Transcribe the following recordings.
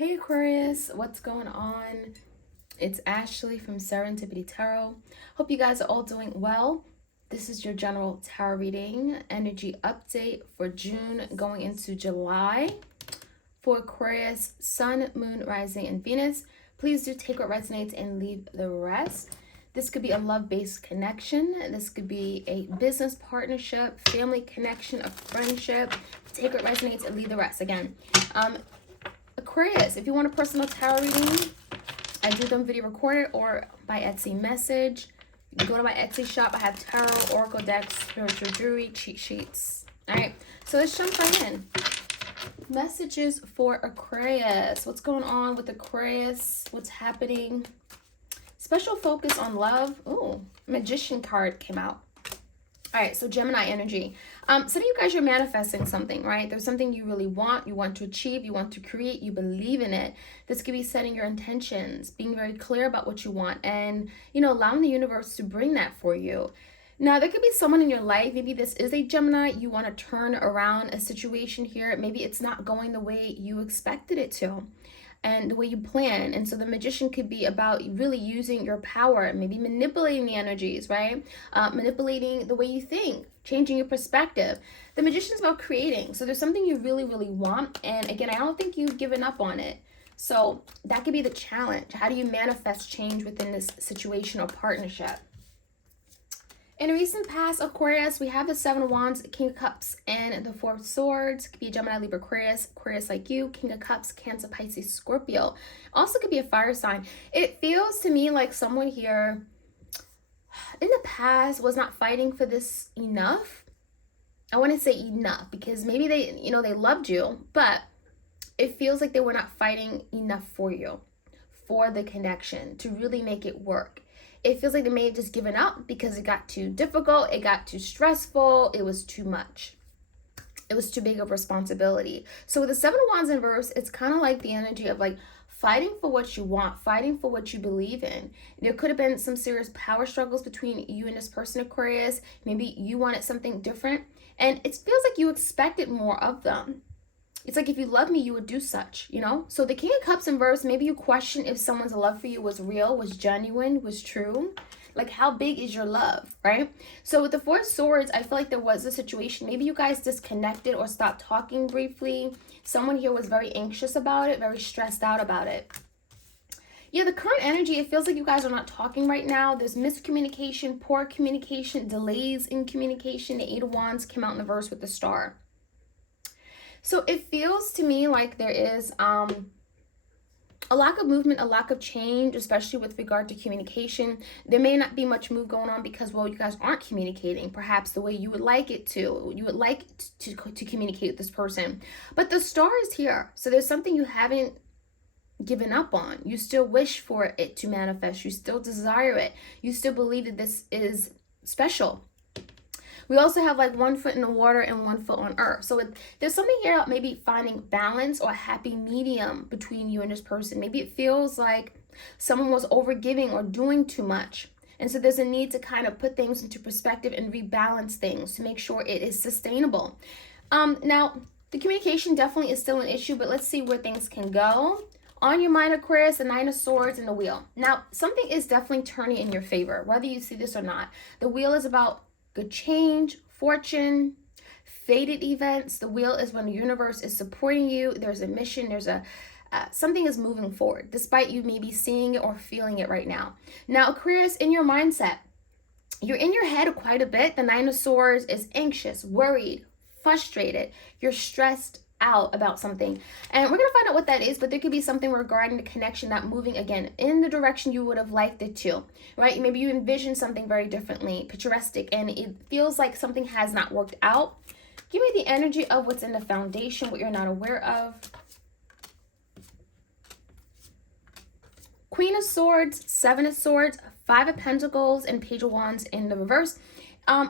Hey Aquarius, what's going on? It's Ashley from Serendipity Tarot. Hope you guys are all doing well. This is your general tarot reading, energy update for June going into July. For Aquarius, Sun, Moon, Rising, and Venus, please do take what resonates and leave the rest. This could be a love-based connection. This could be a business partnership, family connection, a friendship. Take what resonates and leave the rest. Again, Aquarius, if you want a personal tarot reading, I do them video recorded or by Etsy message. You can go to my Etsy shop. I have tarot, oracle decks, spiritual jewelry, cheat sheets. All right, so let's jump right in. Messages for Aquarius. What's going on with Aquarius? What's happening? Special focus on love. Ooh, Magician card came out. All right, so Gemini energy. Some of you guys, you're manifesting something, right? There's something you really want, you want to achieve, you want to create, you believe in it. This could be setting your intentions, being very clear about what you want, and, allowing the universe to bring that for you. Now, there could be someone in your life, maybe this is a Gemini, you want to turn around a situation here. Maybe it's not going the way you expected it to and the way you plan. And so the Magician could be about really using your power, maybe manipulating the energies, right? Manipulating the way you think, changing your perspective. The Magician is about creating. So there's something you really, really want. And again, I don't think you've given up on it. So that could be the challenge. How do you manifest change within this situation or partnership? In a recent past, Aquarius, we have the Seven of Wands, King of Cups, and the Four of Swords. Could be a Gemini, Libra, Aquarius like you, King of Cups, Cancer, Pisces, Scorpio. Also could be a fire sign. It feels to me like someone here in the past was not fighting for this enough. I want to say enough because maybe they loved you, but it feels like they were not fighting enough for you, for the connection, to really make it work. It feels like they may have just given up because it got too difficult, it got too stressful, it was too much. It was too big of responsibility. So with the Seven of Wands in reverse, it's kind of like the energy of like fighting for what you want, fighting for what you believe in. There could have been some serious power struggles between you and this person, Aquarius. Maybe you wanted something different, and it feels like you expected more of them. It's like, if you love me, you would do such, So the King of Cups in verse, maybe you question if someone's love for you was real, was genuine, was true. Like, how big is your love, right? So with the Four of Swords, I feel like there was a situation. Maybe you guys disconnected or stopped talking briefly. Someone here was very anxious about it, very stressed out about it. Yeah, the current energy, it feels like you guys are not talking right now. There's miscommunication, poor communication, delays in communication. The Eight of Wands came out in the verse with the Star. So it feels to me like there is a lack of movement, a lack of change, especially with regard to communication. There may not be much move going on because, well, you guys aren't communicating perhaps the way you would like it to. You would like to communicate with this person. But the Star is here. So there's something you haven't given up on. You still wish for it to manifest. You still desire it. You still believe that this is special. We also have like 1 foot in the water and 1 foot on earth. So there's something here about maybe finding balance or a happy medium between you and this person. Maybe it feels like someone was overgiving or doing too much. And so there's a need to kind of put things into perspective and rebalance things to make sure it is sustainable. Now, the communication definitely is still an issue, but let's see where things can go. On your mind, Aquarius, the Nine of Swords and the Wheel. Now, something is definitely turning in your favor, whether you see this or not. The Wheel is about good change, fortune, fated events. The Wheel is when the universe is supporting you. There's a mission. There's something is moving forward, despite you maybe seeing it or feeling it right now. Now, Aquarius, in your mindset, you're in your head quite a bit. The Nine of Swords is anxious, worried, frustrated. You're stressed out about something, and we're gonna find out what that is, but there could be something regarding the connection not moving again in the direction you would have liked it to, right? Maybe you envision something very differently, picturesque, and it feels like something has not worked out. Give me the energy of what's in the foundation, what you're not aware of. Queen of Swords, Seven of Swords, Five of Pentacles, and Page of Wands in the reverse.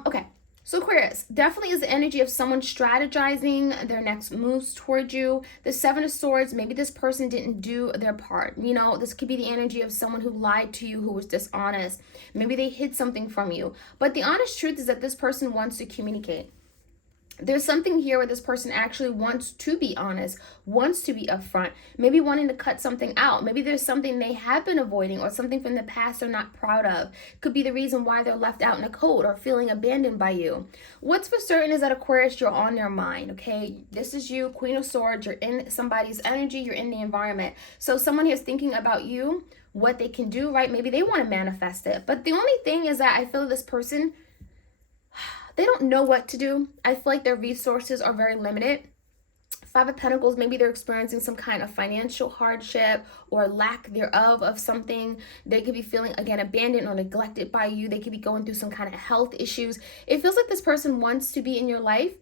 Okay. So Aquarius, definitely is the energy of someone strategizing their next moves towards you. The Seven of Swords, maybe this person didn't do their part. This could be the energy of someone who lied to you, who was dishonest. Maybe they hid something from you. But the honest truth is that this person wants to communicate. There's something here where this person actually wants to be honest, wants to be upfront, maybe wanting to cut something out. Maybe there's something they have been avoiding or something from the past they're not proud of. Could be the reason why they're left out in the cold or feeling abandoned by you. What's for certain is that Aquarius, you're on their mind, okay? This is you, Queen of Swords. You're in somebody's energy. You're in the environment. So someone here is thinking about you, what they can do, right? Maybe they want to manifest it. But the only thing is that I feel this person, they don't know what to do. I feel like their resources are very limited. Five of Pentacles, maybe they're experiencing some kind of financial hardship or lack thereof of something. They could be feeling, again, abandoned or neglected by you. They could be going through some kind of health issues. It feels like this person wants to be in your life,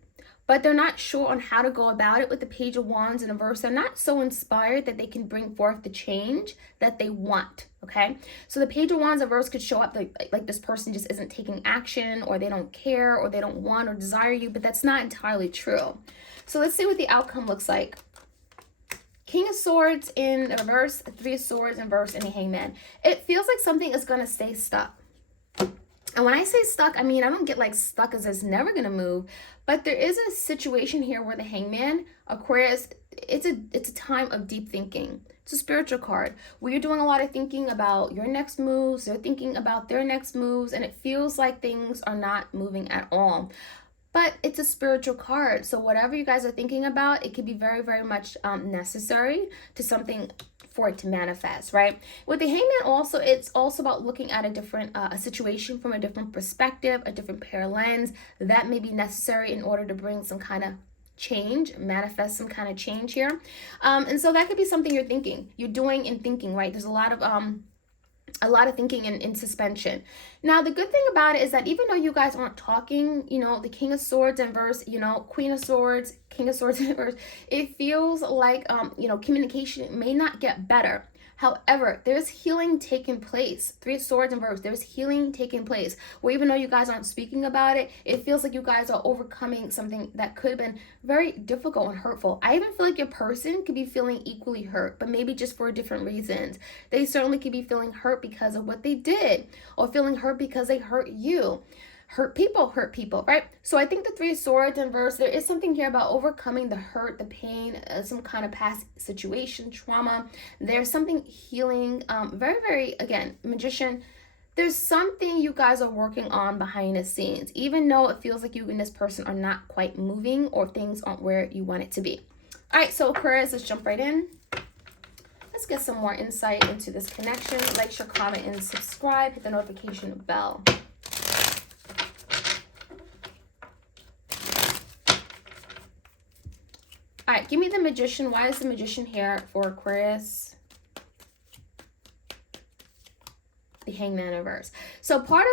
but they're not sure on how to go about it. With the Page of Wands in reverse, they're not so inspired that they can bring forth the change that they want, okay? So the Page of Wands in reverse could show up like this person just isn't taking action, or they don't care, or they don't want or desire you, but that's not entirely true. So let's see what the outcome looks like. King of Swords in reverse, Three of Swords in reverse, and the Hangman. It feels like something is going to stay stuck. And when I say stuck, I mean, I don't get like stuck as it's never going to move. But there is a situation here where the Hangman, Aquarius, it's a time of deep thinking. It's a spiritual card where you're doing a lot of thinking about your next moves. They're thinking about their next moves. And it feels like things are not moving at all. But it's a spiritual card. So whatever you guys are thinking about, it could be very, very much necessary to something for it to manifest, right? With the Hangman also, it's also about looking at a different a situation from a different perspective, a different pair of lens that may be necessary in order to bring some kind of change, manifest some kind of change here. And so that could be something you're doing and thinking, right? There's a lot of thinking in suspension. Now, the good thing about it is that even though you guys aren't talking, you know, the King of Swords in verse, you know, Queen of Swords, King of Swords in verse, it feels like, you know, communication may not get better. However, there's healing taking place. Three of Swords in verse, there's healing taking place. Where even though you guys aren't speaking about it, it feels like you guys are overcoming something that could have been very difficult and hurtful. I even feel like your person could be feeling equally hurt, but maybe just for different reasons. They certainly could be feeling hurt because of what they did, or feeling hurt because they hurt you. Hurt people, right? So I think the Three of Swords in verse, there is something here about overcoming the hurt, the pain, some kind of past situation, trauma. There's something healing, very, very, again, Magician. There's something you guys are working on behind the scenes, even though it feels like you and this person are not quite moving or things aren't where you want it to be. All right, so Aquarius, let's jump right in. Let's get some more insight into this connection. Like, share, comment, and subscribe. Hit the notification bell. All right, give me the Magician. Why is the Magician here for Aquarius? The Hangman reverse. So part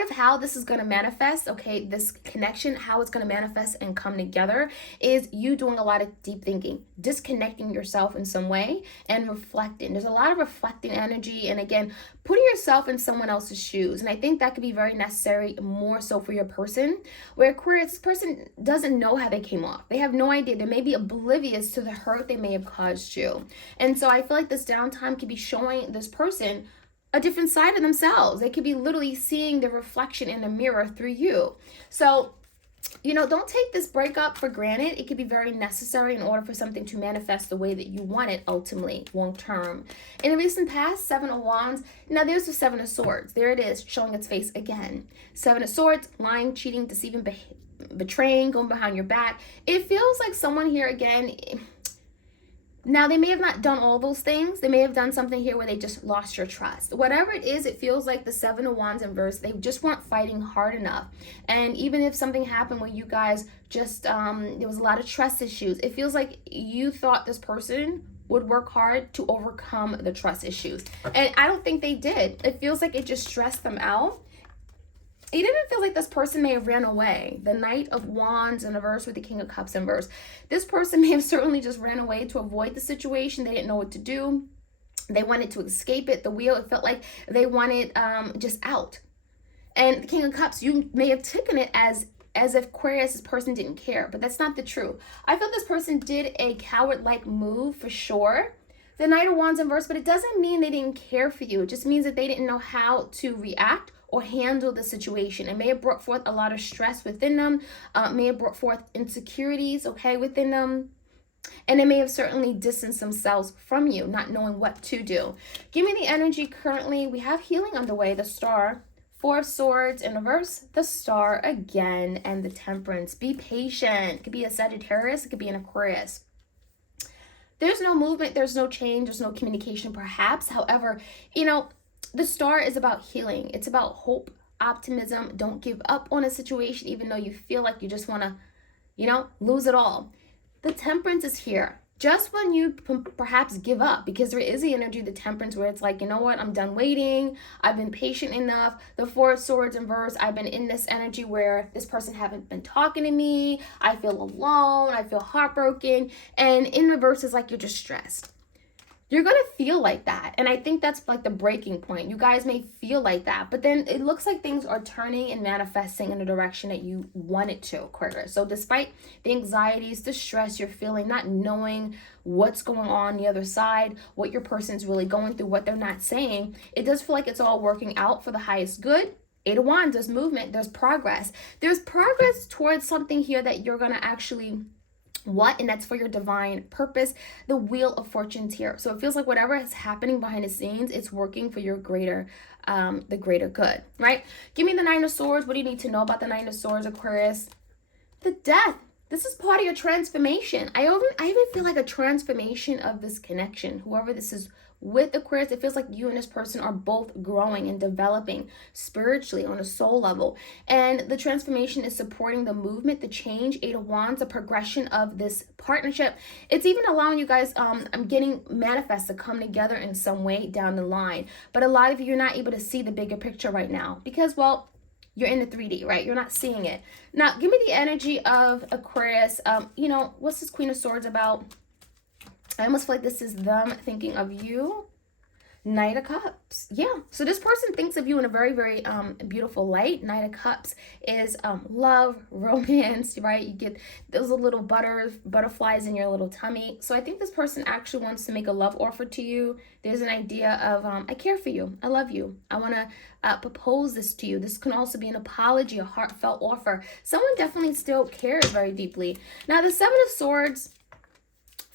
of how this is going to manifest, okay, this connection, how it's going to manifest and come together is you doing a lot of deep thinking, disconnecting yourself in some way and reflecting. There's a lot of reflecting energy, and again, putting yourself in someone else's shoes. And I think that could be very necessary, more so for your person, where Aquarius, this person doesn't know how they came off. They have no idea. They may be oblivious to the hurt they may have caused you. And so I feel like this downtime could be showing this person a different side of themselves. They could be literally seeing the reflection in the mirror through you. So, you know, don't take this breakup for granted. It could be very necessary in order for something to manifest the way that you want it ultimately, long term. In the recent past, Seven of Wands. Now there's the Seven of Swords. There it is, showing its face again. Seven of Swords, lying, cheating, deceiving, betraying, going behind your back. It feels like someone here again. Now, they may have not done all those things. They may have done something here where they just lost your trust. Whatever it is, it feels like the Seven of Wands in verse, they just weren't fighting hard enough. And even if something happened where you guys just, there was a lot of trust issues, it feels like you thought this person would work hard to overcome the trust issues. And I don't think they did. It feels like it just stressed them out. It even feels like this person may have ran away. The Knight of Wands in reverse with the King of Cups in reverse. This person may have certainly just ran away to avoid the situation. They didn't know what to do. They wanted to escape it. The wheel, it felt like they wanted just out. And the King of Cups, you may have taken it as if Aquarius, this person didn't care. But that's not the truth. I feel this person did a coward-like move for sure. The Knight of Wands in reverse, but it doesn't mean they didn't care for you. It just means that they didn't know how to react or handle the situation. It may have brought forth a lot of stress within them, may have brought forth insecurities, okay, within them. And they may have certainly distanced themselves from you, not knowing what to do. Give me the energy currently. We have healing underway, the Star. Four of Swords in reverse, the Star again, and the Temperance. Be patient. It could be a Sagittarius, it could be an Aquarius. There's no movement, there's no change, there's no communication perhaps. However, the Star is about healing. It's about hope, optimism. Don't give up on a situation even though you feel like you just want to, lose it all. The Temperance is here just when you perhaps give up, because there is the energy of the Temperance where it's like, you know what, I'm done waiting. I've been patient enough. The Four of Swords in reverse, I've been in this energy where this person haven't been talking to me. I feel alone. I feel heartbroken. And in reverse is like you're just stressed. You're going to feel like that. And I think that's like the breaking point. You guys may feel like that, but then it looks like things are turning and manifesting in the direction that you want it to, Aquarius. So despite the anxieties, the stress you're feeling, not knowing what's going on the other side, what your person's really going through, what they're not saying, it does feel like it's all working out for the highest good. Eight of Wands, there's movement, there's progress. There's progress towards something here that you're going to actually and that's for your divine purpose. The Wheel of Fortune's here. So it feels like whatever is happening behind the scenes, it's working for your the greater good, right? Give me the Nine of Swords. What do you need to know about the Nine of Swords, Aquarius? The Death. This is part of your transformation. I even feel like a transformation of this connection. Whoever this is with, Aquarius, it feels like you and this person are both growing and developing spiritually on a soul level. And the transformation is supporting the movement, the change, Eight of Wands, the progression of this partnership. It's even allowing you guys, I'm getting manifests to come together in some way down the line. But a lot of you are not able to see the bigger picture right now because, well, you're in the 3D, right? You're not seeing it. Now, give me the energy of Aquarius. What's this Queen of Swords about? I almost feel like this is them thinking of you. Knight of Cups. Yeah. So this person thinks of you in a very, very beautiful light. Knight of Cups is love, romance, right? You get those little butterflies in your little tummy. So I think this person actually wants to make a love offer to you. There's an idea of, I care for you. I love you. I want to propose this to you. This can also be an apology, a heartfelt offer. Someone definitely still cares very deeply. Now, the Seven of Swords,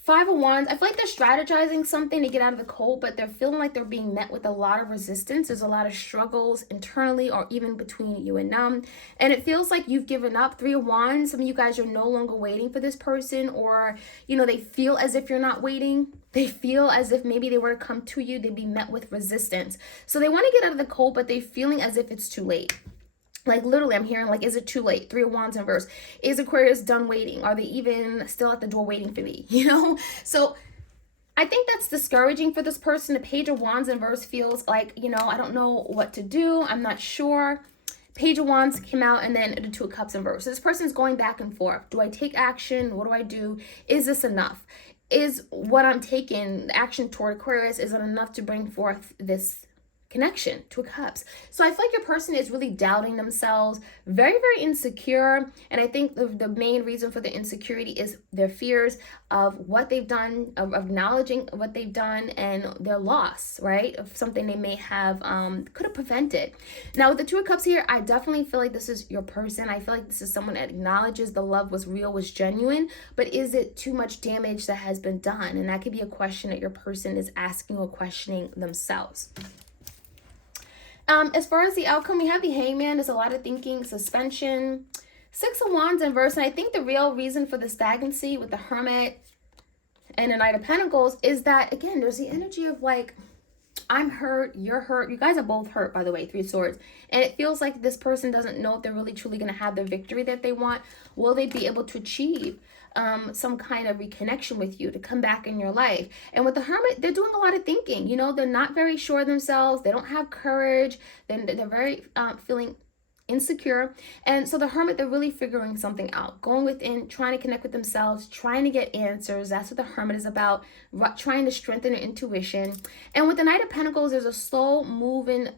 Five of Wands, I feel like they're strategizing something to get out of the cold, but they're feeling like they're being met with a lot of resistance. There's a lot of struggles internally or even between you and them. And it feels like you've given up. Three of Wands, some of you guys are no longer waiting for this person, or, they feel as if you're not waiting. They feel as if maybe they were to come to you, they'd be met with resistance. So they want to get out of the cold, but they're feeling as if it's too late. Like literally I'm hearing like, is it too late? Three of Wands in reverse. Is Aquarius done waiting? Are they even still at the door waiting for me? So I think that's discouraging for this person. The Page of Wands in reverse feels like, I don't know what to do. I'm not sure. Page of Wands came out, and then the Two of Cups in reverse. So this person's going back and forth. Do I take action? What do I do? Is this enough? Is what I'm taking, action toward Aquarius, is it enough to bring forth this connection, Two of Cups? So I feel like your person is really doubting themselves, very, very insecure. And I think the main reason for the insecurity is their fears of what they've done, of acknowledging what they've done and their loss, right? Of something they may have, could have prevented. Now with the Two of Cups here, I definitely feel like this is your person. I feel like this is someone that acknowledges the love was real, was genuine, but is it too much damage that has been done? And that could be a question that your person is asking or questioning themselves. As far as the outcome, we have the Hangman. There's a lot of thinking, suspension. Six of Wands in reverse. And I think the real reason for the stagnancy with the Hermit and the Knight of Pentacles is that, again, there's the energy of like, I'm hurt, you're hurt. You guys are both hurt, by the way, Three of Swords. And it feels like this person doesn't know if they're really truly going to have the victory that they want. Will they be able to achieve some kind of reconnection with you, to come back in your life? And with the Hermit, they're doing a lot of thinking. They're not very sure of themselves. They don't have courage. They're very feeling insecure. And so the Hermit, they're really figuring something out, going within, trying to connect with themselves, trying to get answers. That's what the Hermit is about, trying to strengthen their intuition. And with the Knight of Pentacles, there's a slow moving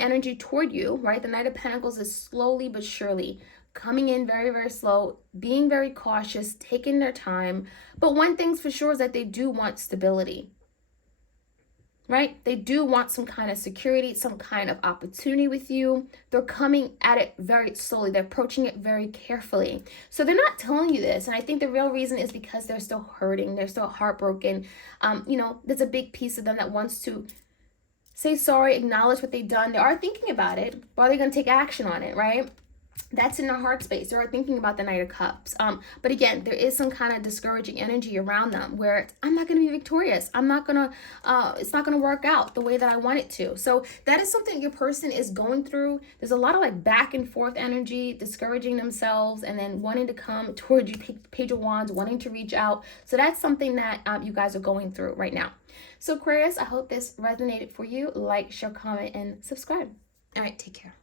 energy toward you, right? The Knight of Pentacles is slowly but surely coming in, very, very slow, being very cautious, taking their time. But one thing's for sure is that they do want stability. right? They do want some kind of security, some kind of opportunity with you. They're coming at it very slowly. They're approaching it very carefully. So they're not telling you this. And I think the real reason is because they're still hurting. They're still heartbroken. There's a big piece of them that wants to say sorry, acknowledge what they've done. They are thinking about it, but are they going to take action on it, right? That's in their heart space. They are thinking about the Knight of Cups. But again, there is some kind of discouraging energy around them where I'm not going to be victorious. It's not going to work out the way that I want it to. So that is something your person is going through. There's a lot of like back and forth energy, discouraging themselves and then wanting to come towards you, Page of Wands, wanting to reach out. So that's something that you guys are going through right now. So Aquarius, I hope this resonated for you. Like, share, comment, and subscribe. All right, take care.